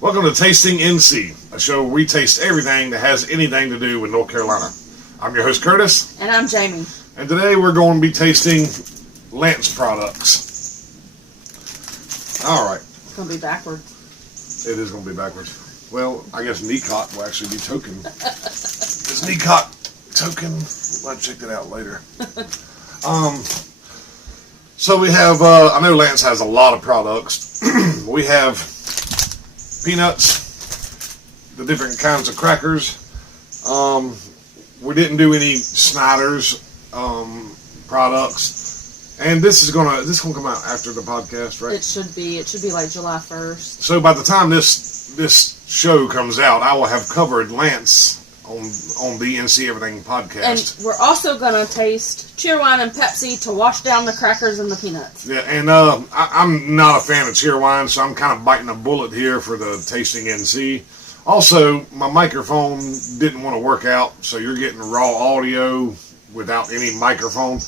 Welcome to Tasting NC, a show where we taste everything that has anything to do with North Carolina. I'm your host, Curtis. And I'm Jamie. And today we're going to be tasting Lance products. All right. It's going to be backwards. It is going to be backwards. Well, I guess Necot will actually be token. Is Necot token? We'll check that out later. So we have, I know Lance has a lot of products. We have peanuts, the different kinds of crackers. We didn't do any Snyder's products, and this is gonna come out after the podcast, right? It should be like July 1st. So by the time this show comes out, I will have covered Lance on the NC Everything podcast. And we're also gonna taste Cheerwine and Pepsi to wash down the crackers and the peanuts. Yeah, and I'm not a fan of Cheerwine, so I'm kind of biting a bullet here for the tasting NC. Also, my microphone didn't want to work out, so you're getting raw audio without any microphone.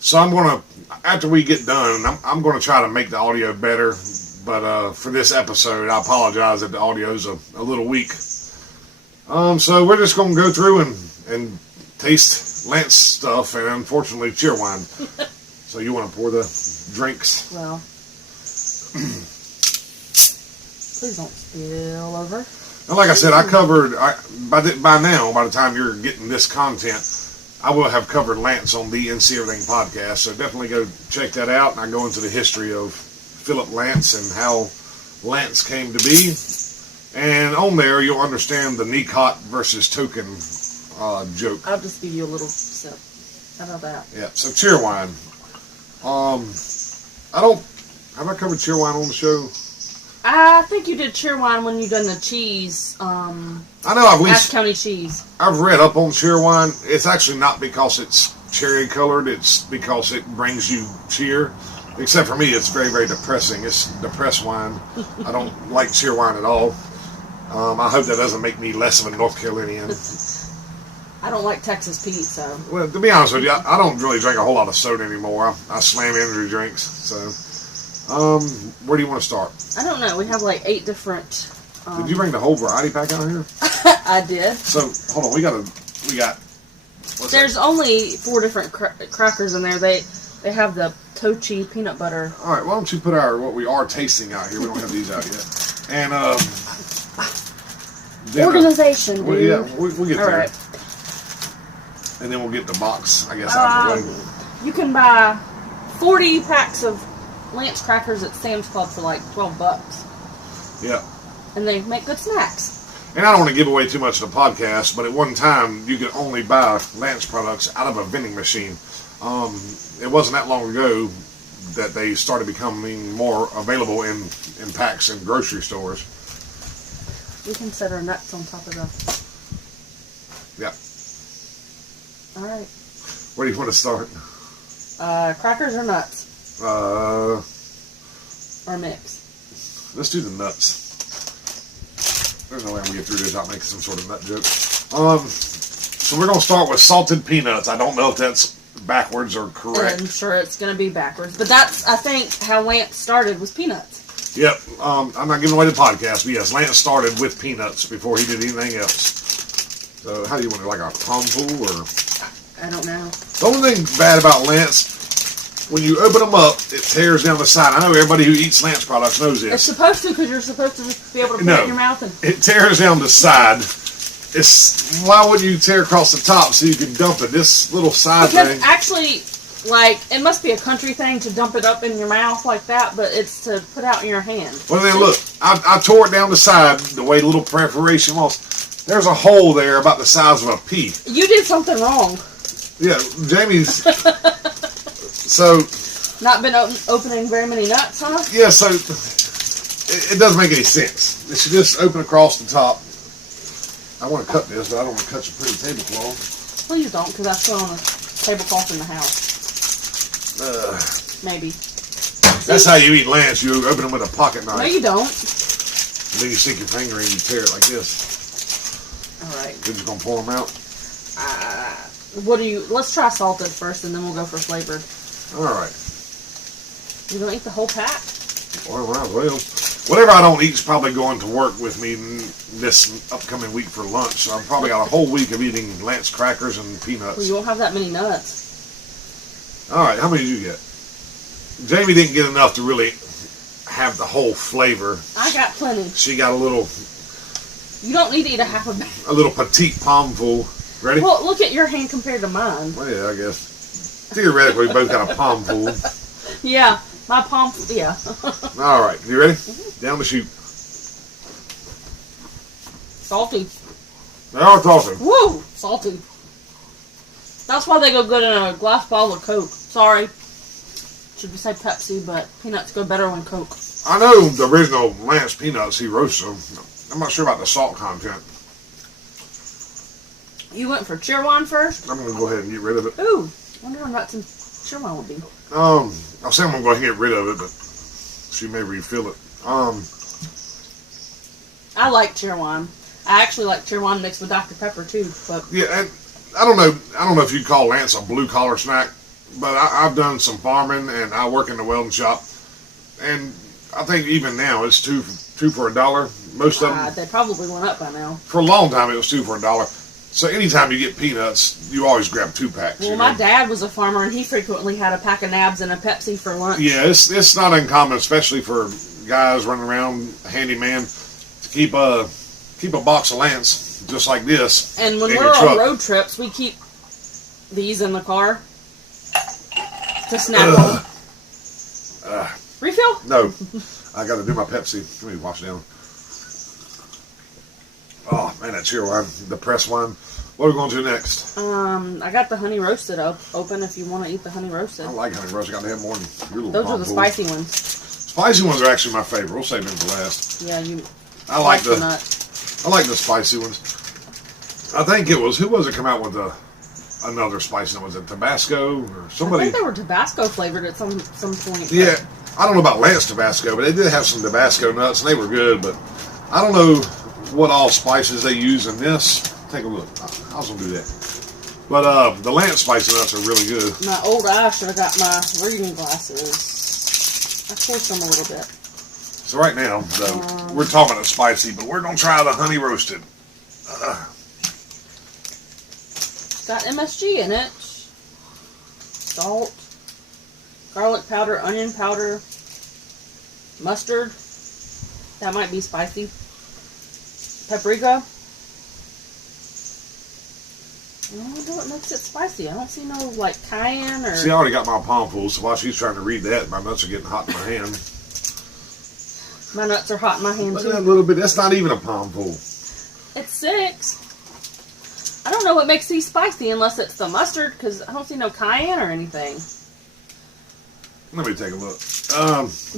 So I'm gonna, after we get done, I'm gonna try to make the audio better. But for this episode, I apologize if the audio's a little weak. So we're just gonna go through and taste Lance stuff, and unfortunately Cheerwine. So you want to pour the drinks? Well, please don't spill over. And like I said, I covered by now. By the time you're getting this content, I will have covered Lance on the NC Everything podcast. So definitely go check that out. And I go into the history of Philip Lance and how Lance came to be. And on there, you'll understand the Necot versus token joke. I'll just give you a little sip. How about that? Yeah. So Cheerwine. Have I covered Cheerwine on the show? I think you did Cheerwine when you done the cheese. I know Ashe County cheese. I've read up on Cheerwine. It's actually not because it's cherry colored. It's because it brings you cheer. Except for me, it's very, very depressing. It's depressed wine. I don't like Cheerwine at all. I hope that doesn't make me less of a North Carolinian. I don't like Texas Pete, so. Well, to be honest with you, I don't really drink a whole lot of soda anymore. I slam energy drinks. So, where do you want to start? I don't know. We have like 8 different. Did you bring the whole variety pack out here? I did. So, hold on. We got. There's only 4 different crackers in there. They have the Tochi peanut butter. All right. Why don't you put what we are tasting out here? We don't have these out yet. And then, organization, dude. Well, yeah, we'll get All there. right. And then we'll get the box, I guess, out of the way. You can buy 40 packs of Lance crackers at Sam's Club for like $12. Yeah. And they make good snacks. And I don't want to give away too much of the podcast, but at one time, you could only buy Lance products out of a vending machine. It wasn't that long ago that they started becoming more available in packs in grocery stores. We can set our nuts on top of the... Yeah. All right. Where do you want to start? Crackers or nuts? Or mix? Let's do the nuts. There's no way I'm going to get through this without making some sort of nut joke. So we're going to start with salted peanuts. I don't know if that's backwards or correct. I'm sure it's going to be backwards. But that's, I think, how Lance started was peanuts. Yep. I'm not giving away the podcast, but yes, Lance started with peanuts before he did anything else. So how do you want it, like a palm pool or? I don't know. The only thing bad about Lance, when you open them up, it tears down the side. I know everybody who eats Lance products knows It's this. supposed to, because you're supposed to just be able to put it in your mouth and... It tears down the side. Why wouldn't you tear across the top so you can dump it? This little side Because thing. actually, like, it must be a country thing to dump it up in your mouth like that, but it's to put out in your hand. Well, then look, I tore it down the side the way the little perforation was. There's a hole there about the size of a pea. You did something wrong. Yeah, Jamie's. So. Not been opening very many nuts, huh? Yeah, so it doesn't make any sense. It should just open across the top. I want to cut this, but I don't want to cut your pretty tablecloth. Please don't, because I still on a tablecloth in the house. Maybe. That's how you eat Lance. You open them with a pocket knife. No, you don't. And then you stick your finger in and you tear it like this. All right. You're just going to pour them out? Let's try salted first, and then we'll go for flavored. All right. You gonna eat the whole pack? Well, might as well. Whatever I don't eat is probably going to work with me this upcoming week for lunch. So I've probably got a whole week of eating Lance crackers and peanuts. Well, you won't have that many nuts. All right, how many did you get? Jamie didn't get enough to really have the whole flavor. I got plenty. She got a little You don't need to eat a half a bag. petite palmful. Ready? Well, look at your hand compared to mine. Well, yeah, I guess. Theoretically, we both got a palmful. Yeah, my palm. Yeah. All right, you ready? Down the chute. Salty. They are talking. Woo! Salty. That's why they go good in a glass bottle of Coke. Sorry. Should we say Pepsi, but peanuts go better on Coke. I know the original Lance peanuts, he roasts them. I'm not sure about the salt content. You went for Cheerwine first? I'm going to go ahead and get rid of it. Ooh, wonder how nuts and Cheerwine would be. I'll say I'm going to go ahead and get rid of it, but she may refill it. I like Cheerwine. I actually like Cheerwine mixed with Dr. Pepper too, but Yeah, and I don't know if you'd call Lance a blue collar snack, but I've done some farming and I work in the welding shop, and I think even now it's two for $1. Most of them, they probably went up by now. for a long time, it was 2 for $1. So anytime you get peanuts, you always grab 2 packs. Well, you my know? dad was a farmer and he frequently had a pack of nabs and a Pepsi for lunch. Yeah, it's not uncommon, especially for guys running around handyman, to keep a box of Lance just like this. And when in we're your on truck. road trips, we keep these in the car to snack on. Refill? No, I got to do my Pepsi. Let me wash it down. Oh man, that cheer wine, the press wine. What are we going to do next? I got the honey roasted open if you want to eat the honey roasted. I like honey roast. I got to have more than your little Those are the palm spicy full. ones. Spicy ones are actually my favorite. We'll save them for last. Yeah, you I like the the nut. spicy ones. I think it was, who was it come out with another spicy one? Was it Tabasco or I somebody? think they were Tabasco flavored at some point. Yeah, I don't know about Lance Tabasco, but they did have some Tabasco nuts and they were good, but I don't know what all spices they use in this. Take a look. I was going to do that. But the Lance spicy nuts are really good. My old eye should have got my reading glasses. I forced them a little bit. So right now, though, we're talking about spicy, but we're going to try the honey roasted. Got MSG in it. Salt, garlic powder, onion powder, mustard. That might be spicy. Paprika. I wonder what makes it spicy. I don't see no like cayenne or. See, I already got my palm full, so while she's trying to read that, my nuts are getting hot in my hand. My nuts are hot in my hand Look too. at that little bit. That's not even a palm full. It's 6. I don't know what makes these spicy unless it's the mustard, because I don't see no cayenne or anything. Let me take a look.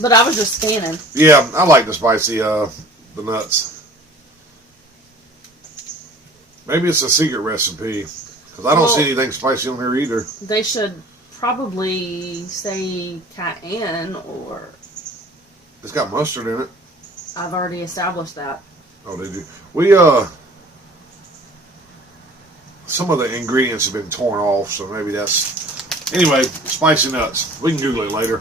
But I was just scanning. Yeah, I like the spicy, the nuts. Maybe it's a secret recipe, because I don't see anything spicy on here either. They should probably say cayenne, or It's got mustard in it. I've already established that. Oh, they do. Some of the ingredients have been torn off, so maybe that's... Anyway, spicy nuts. We can Google it later.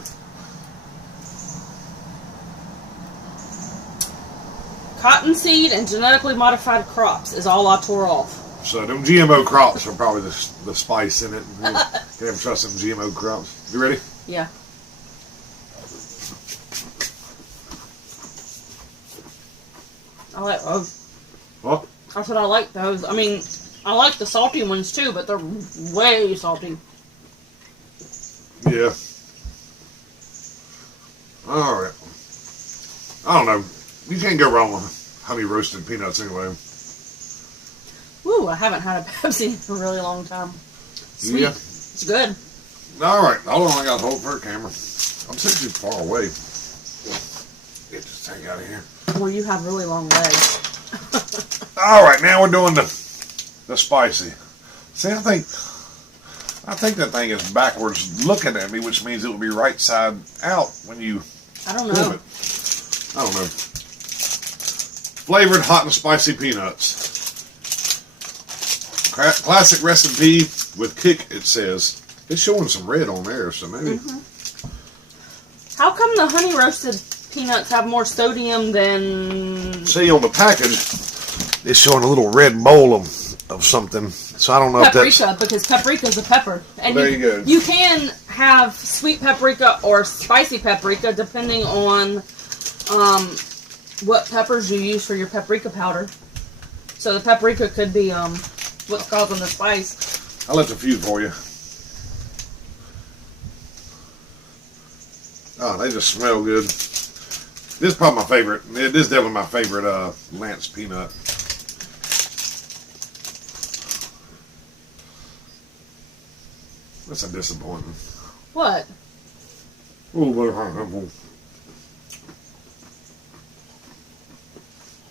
Cottonseed and genetically modified crops is all I tore off. So them GMO crops are probably the spice in it. You can't trust them GMO crops. You ready? Yeah. I like those. What? That's what I like those. I mean, I like the salty ones too, but they're way salty. Yeah. All right. I don't know. You can't go wrong with honey roasted peanuts anyway. Woo, I haven't had a Pepsi in a really long time. Sweet. Yeah. It's good. All right. Hold on. I got to hold for a camera. I'm sitting too far away. Get this thing out of here. Well, you have really long legs. All right. Now we're doing the spicy. See, I think that thing is backwards looking at me, which means it will be right side out when you I don't move know. it. I don't know. Flavored hot and spicy peanuts. Classic recipe with kick, it says. It's showing some red on there, so maybe. How come the honey roasted peanuts have more sodium than See, on the package, it's showing a little red bowl of something. So I don't know if that's... paprika, because paprika is a pepper. And There you go. You can have sweet paprika or spicy paprika depending on what peppers you use for your paprika powder. So the paprika could be what's causing the spice. I left a few for you. Oh, they just smell good. This is probably my favorite. This is definitely my favorite Lance peanut. That's a disappointment. What? Ooh,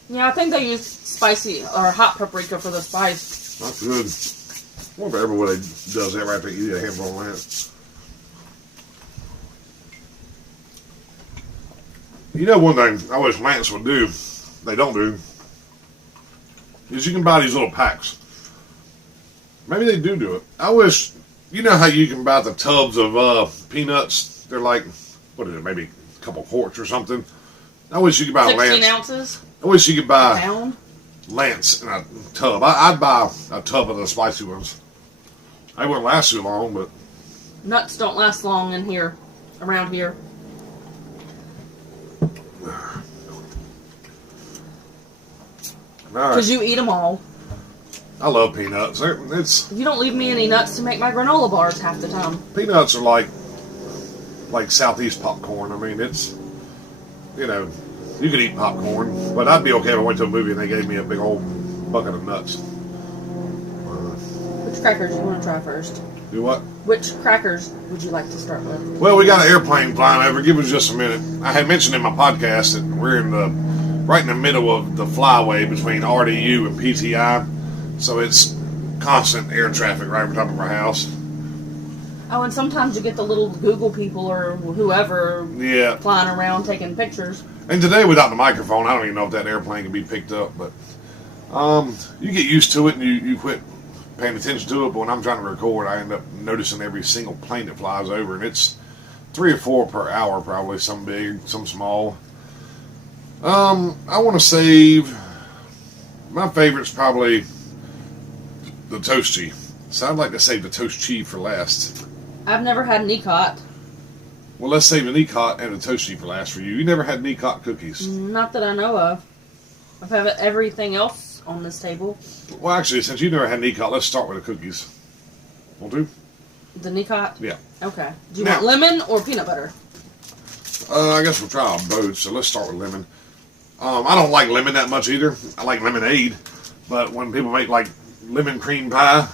Yeah, I think they use spicy or hot paprika for the spice. that's good. I wonder if everybody does that right after you eat a handful of Lance. You know one thing I wish Lance would do, they don't do, is you can buy these little packs. Maybe they do it. I wish, you know how you can buy the tubs of peanuts? They're like, what is it, maybe a couple quarts or something? I wish you could buy 16 Lance. ounces? I wish you could A buy pound? Lance in a tub. I'd buy a tub of the spicy ones. They wouldn't last too long, but Nuts don't last long in here, around here. all right. Because you eat them all. I love peanuts. It's You don't leave me any nuts to make my granola bars half the time. peanuts are like Southeast popcorn. I mean, it's, you know, you could eat popcorn, but I'd be okay if I went to a movie and they gave me a big old bucket of nuts. Which crackers do you want to try first? Do what? Which crackers would you like to start with? Well, we got an airplane flying over. Give us just a minute. I had mentioned in my podcast that we're right in the middle of the flyway between RDU and PTI, so it's constant air traffic right on top of our house. Oh, and sometimes you get the little Google people or whoever Yeah. flying around taking pictures. And today, without the microphone, I don't even know if that airplane can be picked up. But you get used to it and you quit paying attention to it. But when I'm trying to record, I end up noticing every single plane that flies over, and it's 3 or 4 per hour, probably. Some big, some small. I want to save. My favorite's probably the toast cheese. So I'd like to save the toast cheese for last. I've never had an Ecot. Well, let's save an Ecot and a toast cheese for last for you. You never had an Ecot cookies. Not that I know of. I've had everything else on this table. Well, actually, since you never had an Ecot, let's start with the cookies. Will do? The Ecot? Yeah. Okay. Do you Now- want lemon or peanut butter? I guess we'll try them both, so let's start with lemon. I don't like lemon that much either. I like lemonade, but when people make like lemon cream pie,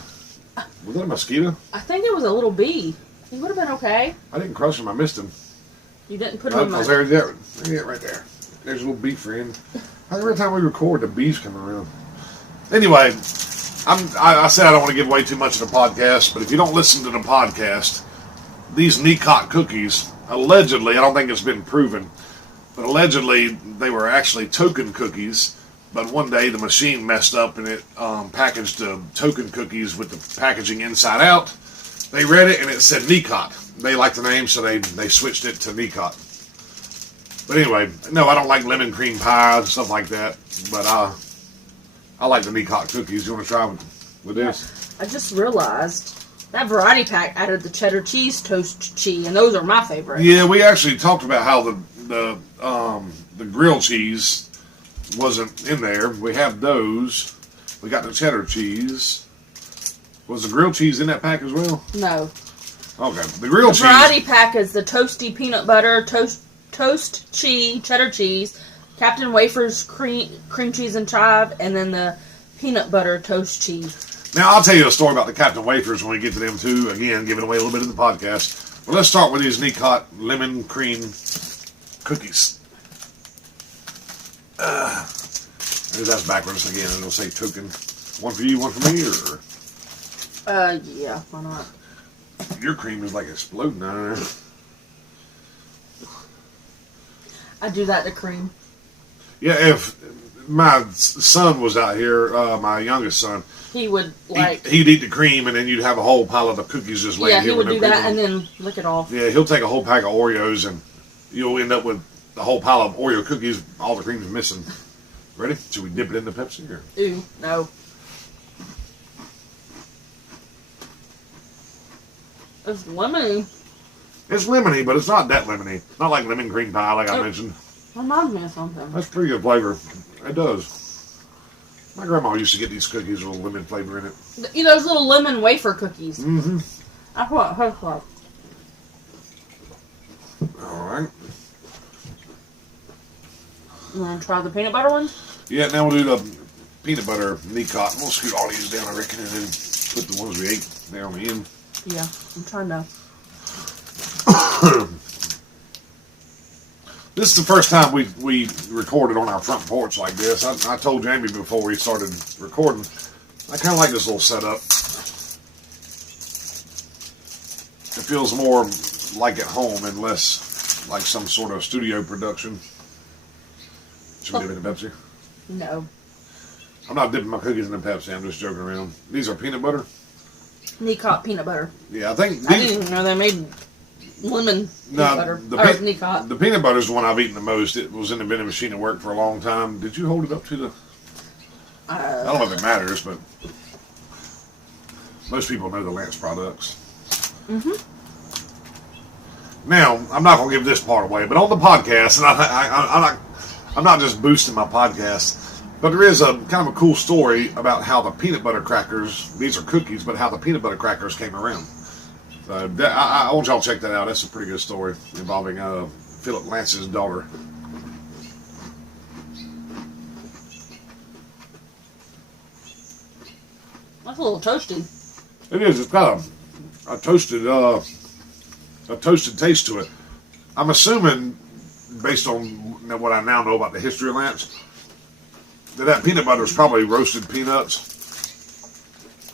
was that a mosquito? I think it was a little bee. He would have been okay. I didn't crush him. I missed him. You didn't put him in my... There's it right there. There's a little bee friend. Every time we record, the bees come around. Anyway, I said I don't want to give away too much of the podcast, but if you don't listen to the podcast, these Ecot cookies, allegedly, I don't think it's been proven, but allegedly they were actually token cookies. But one day the machine messed up and it packaged the token cookies with the packaging inside out. They read it and it said Ecot. They liked the name, so they switched it to Ecot. But anyway, no, I don't like lemon cream pie and stuff like that. But I like the Ecot cookies. You want to try with this? I just realized that variety pack added the cheddar cheese toast cheese, and those are my favorite. Yeah, we actually talked about how the grilled cheese wasn't in there. We have those. We got the cheddar cheese. Was the grilled cheese in that pack as well? No. Okay. The grilled The cheese. variety pack is the toasty peanut butter, toast cheese, cheddar cheese, Captain Wafers cream cheese and chive, and then the peanut butter toast cheese. Now, I'll tell you a story about the Captain Wafers when we get to them too. Again, giving away a little bit in the podcast. But let's start with these Ecot lemon cream cookies. That's backwards again. It'll say token. One for you, one for me, or Yeah, why not? your cream is like exploding out there. I do that to cream. Yeah, if my son was out here, my youngest son, He would like... he'd eat the cream and then you'd have a whole pile of the cookies just laying Yeah, here he with would no do cream that on and them. then lick it off. Yeah, he'll take a whole pack of Oreos and you'll end up with the whole pile of Oreo cookies, all the cream's missing. Ready? Should we dip it in the Pepsi or? Ooh, no. It's lemony. It's lemony, but it's not that lemony. Not like lemon cream pie, like I mentioned. Reminds me of something. That's pretty good flavor. It does. My grandma used to get these cookies with lemon flavor in it. You know those little lemon wafer cookies. Mm-hmm. That's what it tastes like. All right. You want to try the peanut butter ones? Yeah, now we'll do the peanut butter Nicot. We'll scoot all these down, I reckon, and then put the ones we ate there on the end. Yeah, I'm trying to. This is the first time we recorded on our front porch like this. I told Jamie before we started recording, I kind of like this little setup. It feels more like at home and less like some sort of studio production. Should we dip it in the Pepsi? No. I'm not dipping my cookies in the Pepsi. I'm just joking around. These are peanut butter. Nicot peanut butter. Yeah, I think I didn't even know they made lemon peanut butter. Or Nicot. The peanut butter is the one I've eaten the most. It was in the vending machine at work for a long time. Did you hold it up to the? I don't know if it matters, but most people know the Lance products. Mm-hmm. Now, I'm not going to give this part away, but on the podcast, and I'm not just boosting my podcast, but there is a kind of a cool story about how the peanut butter crackers, these are cookies, but how the peanut butter crackers came around. So I want y'all to check that out. That's a pretty good story involving Philip Lance's daughter. That's a little toasty. It is. It's got a toasted taste to it. I'm assuming, based on what I now know about the history of Lance, that peanut butter is probably roasted peanuts.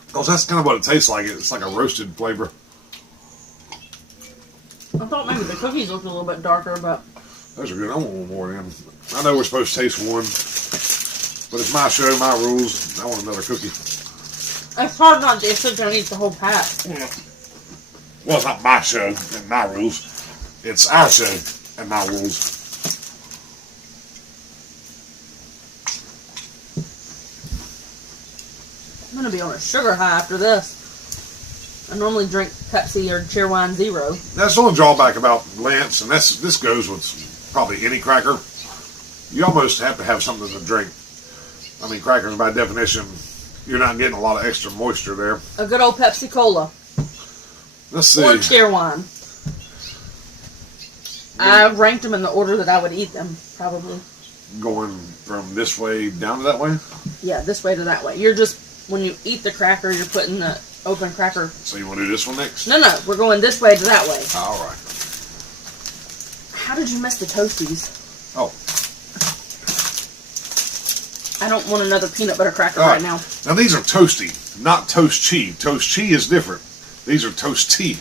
Because that's kind of what it tastes like. It's like a roasted flavor. I thought maybe the cookies looked a little bit darker, but... Those are good. I want one more of them. I know we're supposed to taste one, but it's my show, my rules. I want another cookie. It's hard not to sit there and eat the whole pack. Well, it's not my show and my rules. It's our show and my rules. I'm going to be on a sugar high after this. I normally drink Pepsi or Cheerwine Zero. That's the only drawback about Lance, and this goes with probably any cracker. You almost have to have something to drink. I mean, crackers, by definition, you're not getting a lot of extra moisture there. A good old Pepsi Cola. Let's see. Or Cheerwine. I ranked them in the order that I would eat them, probably. Going from this way down to that way? Yeah, this way to that way. You're just, when you eat the cracker, you're putting the open cracker. So you want to do this one next? No, we're going this way to that way. All right. How did you miss the Toasties? Oh. I don't want another peanut butter cracker right now. Now these are toasty, not toast cheese. Toast cheese is different. These are toast tea.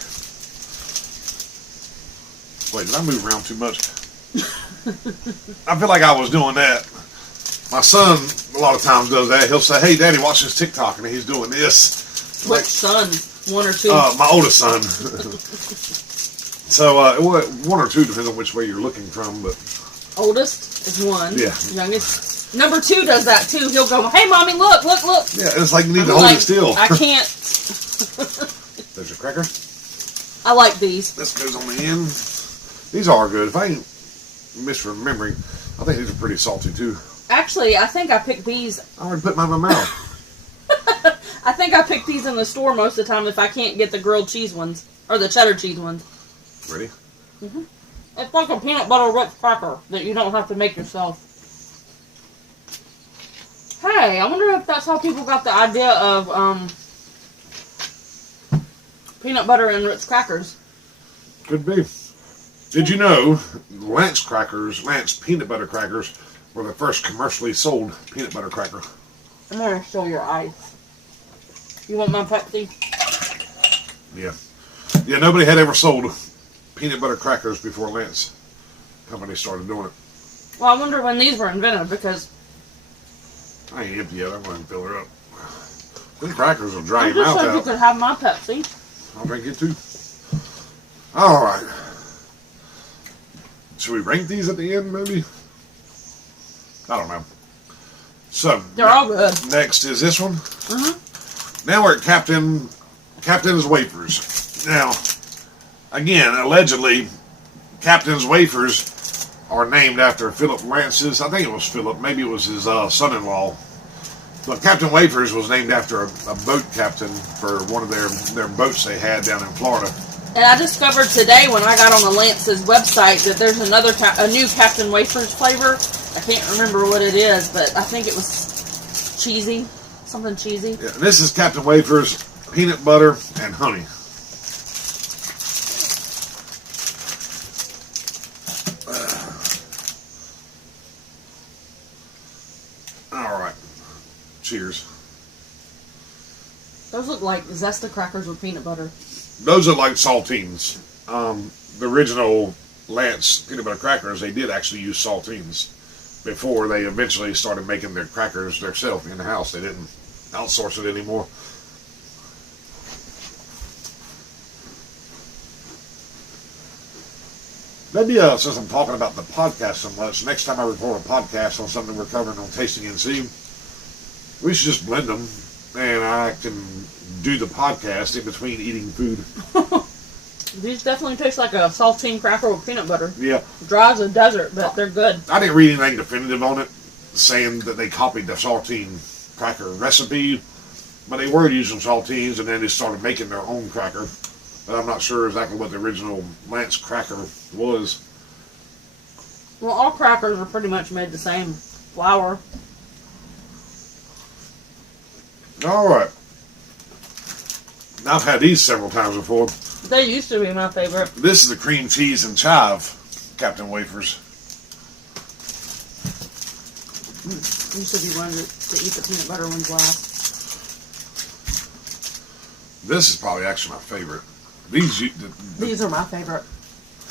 Wait, did I move around too much? I feel like I was doing that. My son, a lot of times, does that. He'll say, "Hey, Daddy, watch this TikTok," and he's doing this. Which son? One or two? My oldest son. So, one or two, depends on which way you're looking from, but... Oldest is one. Yeah. Youngest. Number two does that, too. He'll go, "Hey, Mommy, look. Yeah, it's like you need to hold it still. I can't. There's your cracker. I like these. This goes on the end. These are good. If I ain't misremembering, I think these are pretty salty, too. Actually, I think I picked these. I already put mine in my mouth. I think I pick these in the store most of the time if I can't get the grilled cheese ones. Or the cheddar cheese ones. Ready? Mm-hmm. It's like a peanut butter Ritz cracker that you don't have to make yourself. Hey, I wonder if that's how people got the idea of peanut butter and Ritz crackers. Could be. Did you know Lance peanut butter crackers were the first commercially sold peanut butter cracker? I'm going to show your eyes. You want my Pepsi? Yeah. Yeah, nobody had ever sold peanut butter crackers before Lance Company started doing it. Well, I wonder when these were invented because... I ain't empty yet. I'm going to fill her up. These crackers will dry I your just mouth said out. you could have my Pepsi. I'll drink it too. All right. Should we rank these at the end, maybe? I don't know. So They're all good. next is this one. Mm-hmm. Now we're at Captain's Wafers. Now, again, allegedly, Captain's Wafers are named after Philip Lance's. I think it was Philip. Maybe it was his son-in-law. But Captain Wafers was named after a boat captain for one of their boats they had down in Florida. And I discovered today when I got on the Lance's website that there's a new Captain Wafers flavor. I can't remember what it is, but I think it was cheesy. Something cheesy. Yeah, this is Captain Wafers, peanut butter, and honey. All right. Cheers. Those look like Zesta crackers with peanut butter. Those are like saltines. The original Lance peanut butter crackers, they did actually use saltines before they eventually started making their crackers themselves in the house. They didn't outsource it anymore. Maybe since I'm talking about the podcast so much, next time I record a podcast on something we're covering on Tasting NC, we should just blend them and I can do the podcast in between eating food. These definitely taste like a saltine cracker with peanut butter. Yeah. Dry as a desert, but they're good. I didn't read anything definitive on it saying that they copied the saltine cracker recipe, but they were using saltines and then they started making their own cracker. But I'm not sure exactly what the original Lance cracker was. Well, all crackers are pretty much made the same flour. All right. I've had these several times before. They used to be my favorite. This is the cream cheese and chive Captain Wafers. You should be wanting to eat the peanut butter ones last. This is probably actually my favorite. These are my favorite.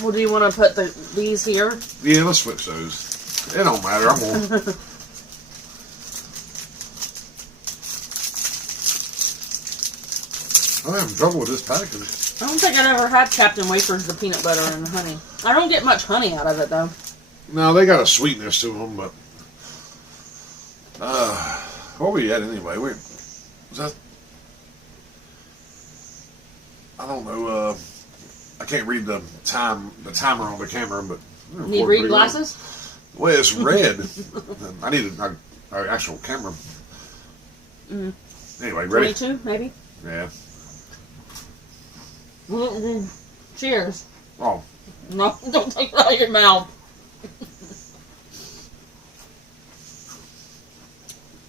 Well, do you want to put these here? Yeah, let's switch those. It don't matter. I'm gonna. I'm having trouble with this package. I don't think I've ever had Captain Wafers, the peanut butter and honey. I don't get much honey out of it, though. No, they got a sweetness to them, but where were we at anyway? Was that? I don't know. I can't read the timer on the camera, but Need read glasses? Well, it's red. I need an actual camera. Mm. Anyway, ready? 22, maybe. Yeah. Cheers. Oh, No, don't take it out of your mouth.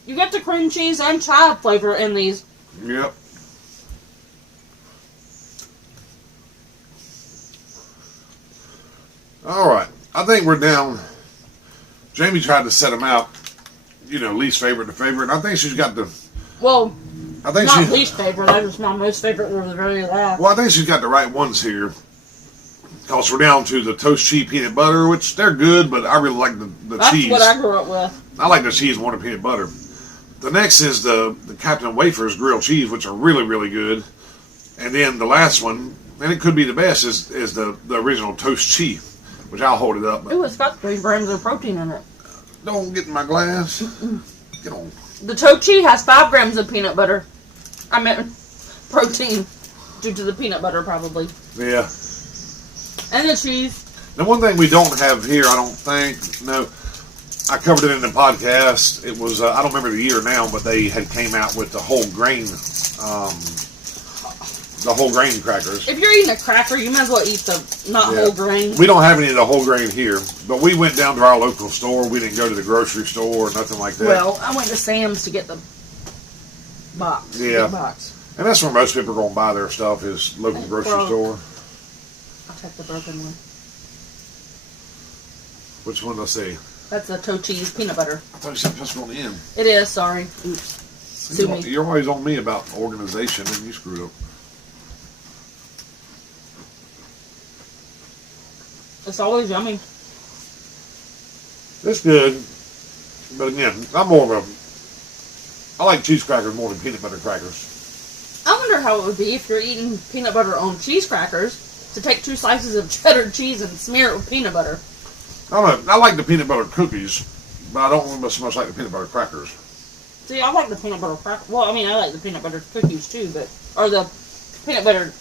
You got the cream cheese and chive flavor in these. yep. All right. I think we're down. Jamie tried to set them out, least favorite to favorite. And I think she's got the. Well, I think not she. least favorite. That was my most favorite was the very last. Well, I think she's got the right ones here. Because we're down to the toast cheese peanut butter, which they're good, but I really like the That's cheese. what I grew up with. I like the cheese more than peanut butter. The next is the Captain Wafers grilled cheese, which are really, really good. And then the last one, and it could be the best, is the original toast cheese, which I'll hold it up. But Ooh, it's got 3 grams of protein in it. don't get in my glass. Get on. The Tochi has 5 grams of peanut butter. I meant protein, due to the peanut butter probably. Yeah. And the cheese. The one thing we don't have here, I don't think, no, I covered it in the podcast. It was, I don't remember the year now, but they had came out with the whole grain crackers. If you're eating a cracker, you might as well eat the not whole grain. We don't have any of the whole grain here, but we went down to our local store. We didn't go to the grocery store or nothing like that. Well, I went to Sam's to get the box. Yeah. Big box. And that's where most people are going to buy their stuff is local grocery Well, store. I'll take the broken one. Which one? Let's see. That's the Tochi's peanut butter. I thought you said just on the end. It is, sorry. Oops. Sue me. You're always on me about organization, and you screwed up. It's always yummy. It's good, but again, I'm more of a. I like cheese crackers more than peanut butter crackers. I wonder how it would be if you're eating peanut butter on cheese crackers to take 2 slices of cheddar cheese and smear it with peanut butter. I don't know. I like the peanut butter cookies, but I don't so much like the peanut butter crackers. See, I like the peanut butter crackers. Well, I mean, I like the peanut butter cookies too, or the peanut butter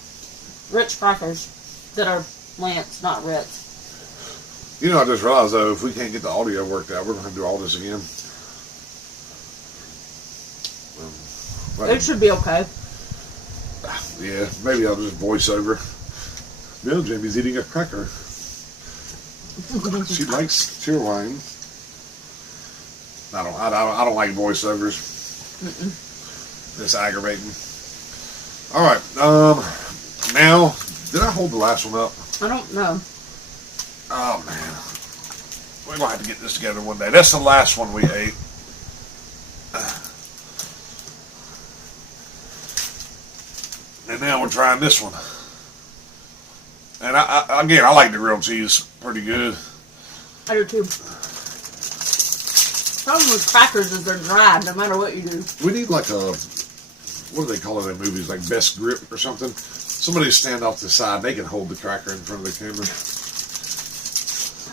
Ritz crackers that are Lance, not Ritz. You know, I just realized though, if we can't get the audio worked out, we're gonna have to do all this again. It should be okay. Yeah, maybe I'll just voice over. Bill, Jamie's eating a cracker. She likes Cheerwine. I don't like voiceovers. It's aggravating. All right. Now, did I hold the last one up? I don't know. Oh man, we're gonna have to get this together one day. That's the last one we ate. And now we're trying this one. And I like the grilled cheese pretty good. I do too. Problem with crackers is they're dry no matter what you do. We need like a, what do they call it in movies, like best grip or something? Somebody stand off the side, they can hold the cracker in front of the camera.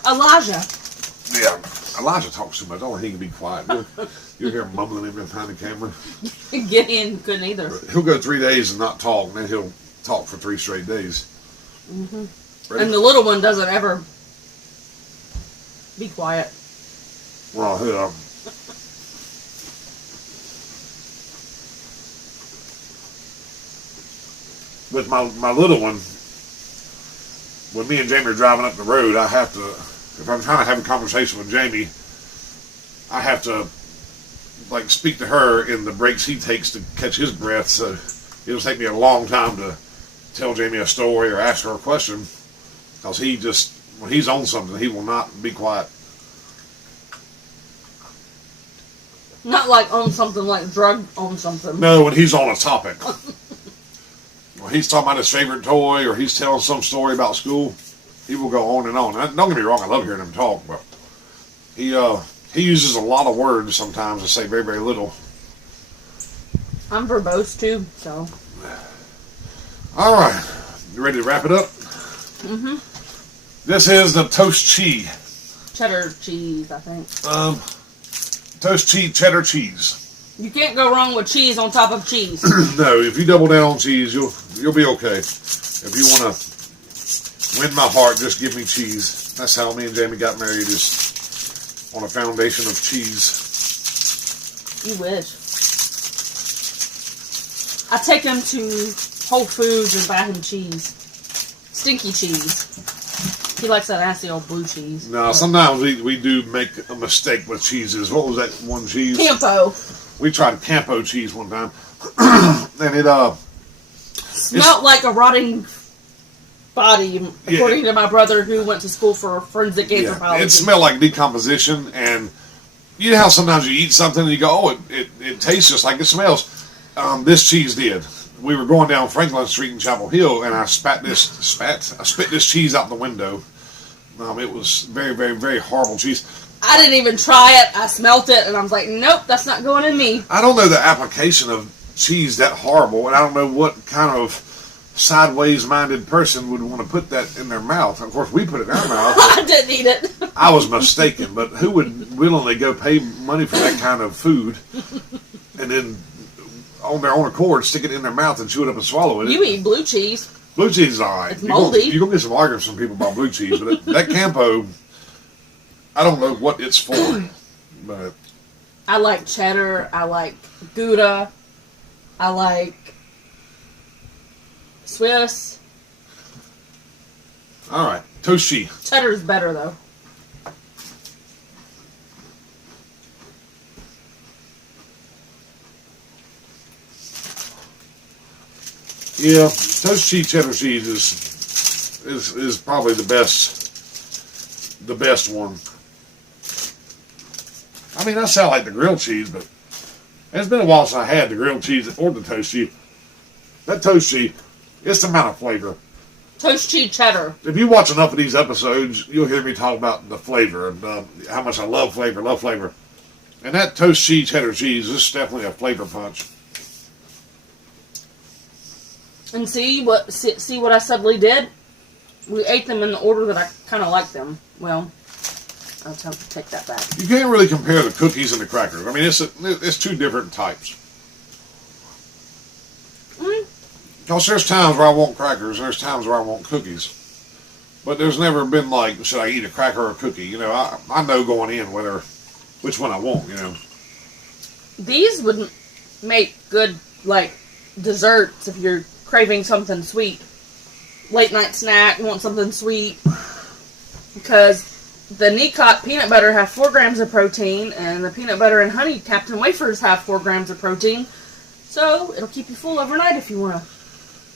Elijah. Yeah, Elijah talks too much. Only he can be quiet. You'll hear him mumbling him behind the camera. Gideon couldn't either. He'll go 3 days and not talk, and then he'll talk for 3 straight days. Mm-hmm. Ready? And the little one doesn't ever be quiet. Well, yeah. With my little one, when me and Jamie are driving up the road, I have to, if I'm trying to have a conversation with Jamie, I have to, like, speak to her in the breaks he takes to catch his breath, so it'll take me a long time to tell Jamie a story or ask her a question, because he just, when he's on something, he will not be quiet. Not like on something like drug on something. No, when he's on a topic. When he's talking about his favorite toy or he's telling some story about school, he will go on and on. And don't get me wrong, I love hearing him talk, but he uses a lot of words sometimes to say very, very little. I'm verbose too, so. All right, you ready to wrap it up? Mm-hmm. This is the toast cheese. Cheddar cheese, I think. Toast cheese, cheddar cheese. You can't go wrong with cheese on top of cheese. No, if you double down on cheese, you'll be okay. If you want to win my heart, just give me cheese. That's how me and Jamie got married, is on a foundation of cheese. You wish. I take him to Whole Foods and buy him cheese. Stinky cheese. He likes that nasty old blue cheese. Now, sometimes we do make a mistake with cheeses. What was that one cheese? Campo. We tried Campo cheese one time, and it Smelled like a rotting body, according to my brother who went to school for forensic anthropology. it smelled like decomposition. And you know how sometimes you eat something and you go, oh, it tastes just like it smells. This cheese did. We were going down Franklin Street in Chapel Hill, and I spit this cheese out the window. It was very, very, very horrible cheese. I didn't even try it. I smelt it, and I was like, nope, that's not going in me. I don't know the application of cheese that horrible, and I don't know what kind of sideways-minded person would want to put that in their mouth. Of course, we put it in our mouth. I didn't eat it. I was mistaken, but who would willingly go pay money for that kind of food and then on their own accord stick it in their mouth and chew it up and swallow it? You eat blue cheese. Blue cheese is all right. It's moldy. You're going to get some arguments from people about blue cheese, but that Campo, I don't know what it's for, but I like cheddar. I like Gouda. I like Swiss. all right. Toast cheese. Cheddar's better, though. Yeah, toast cheese, cheddar cheese is probably the best one. I mean, that sounds like the grilled cheese, but it's been a while since I had the grilled cheese or the toast cheese. That toast cheese, it's the amount of flavor. Toast cheese cheddar. If you watch enough of these episodes, you'll hear me talk about the flavor and how much I love flavor. And that toast cheese, cheddar cheese is definitely a flavor punch. And see what I suddenly did? We ate them in the order that I kind of like them. Well, I'll take that back. You can't really compare the cookies and the crackers. I mean, it's two different types. Because there's times where I want crackers and there's times where I want cookies. But there's never been like, should I eat a cracker or a cookie? You know, I know going in which one I want, you know. These would make good, like, desserts if you're craving something sweet. Late night snack, want something sweet. Because the Necot peanut butter have 4 grams of protein, and the peanut butter and honey Captain Wafers have 4 grams of protein. So, it'll keep you full overnight if you want a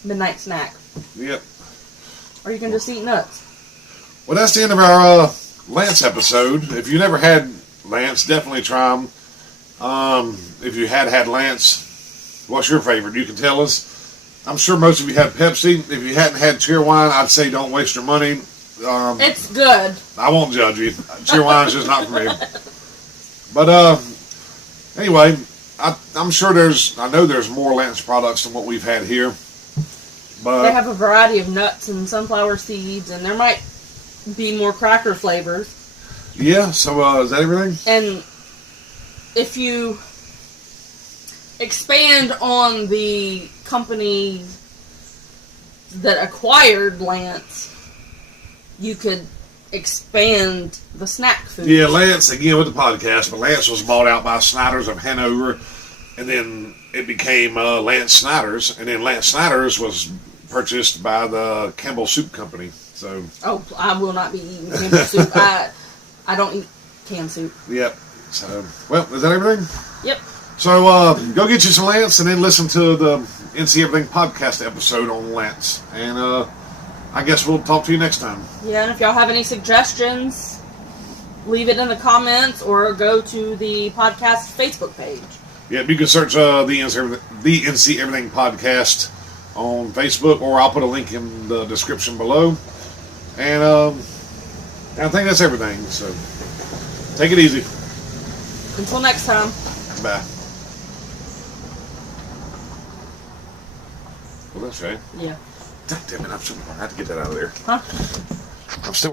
midnight snack. Yep. Or you can just eat nuts. Well, that's the end of our Lance episode. If you never had Lance, definitely try them. If you had Lance, what's your favorite? You can tell us. I'm sure most of you had Pepsi. If you hadn't had Cheerwine, I'd say don't waste your money. It's good. I won't judge you. Cheerwine is just not for me. But anyway, I'm sure I know there's more Lance products than what we've had here. But They have a variety of nuts and sunflower seeds, and there might be more cracker flavors. yeah, so is that everything? And if you expand on the company that acquired Lance, you could expand the snack food. Yeah, Lance, again with the podcast, but Lance was bought out by Snyder's of Hanover, and then it became Lance Snyder's, and then Lance Snyder's was purchased by the Campbell Soup Company. So, Oh, I will not be eating canned soup. I don't eat canned soup. yep. So, well, is that everything? Yep. So, go get you some Lance, and then listen to the NC Everything podcast episode on Lance. And I guess we'll talk to you next time. Yeah, and if y'all have any suggestions, leave it in the comments or go to the podcast Facebook page. Yep, you can search the NC Everything podcast on Facebook, or I'll put a link in the description below. And I think that's everything. So take it easy. Until next time. Bye. Well, that's right. Yeah. God damn it! I had to get that out of there. Huh? I'm still.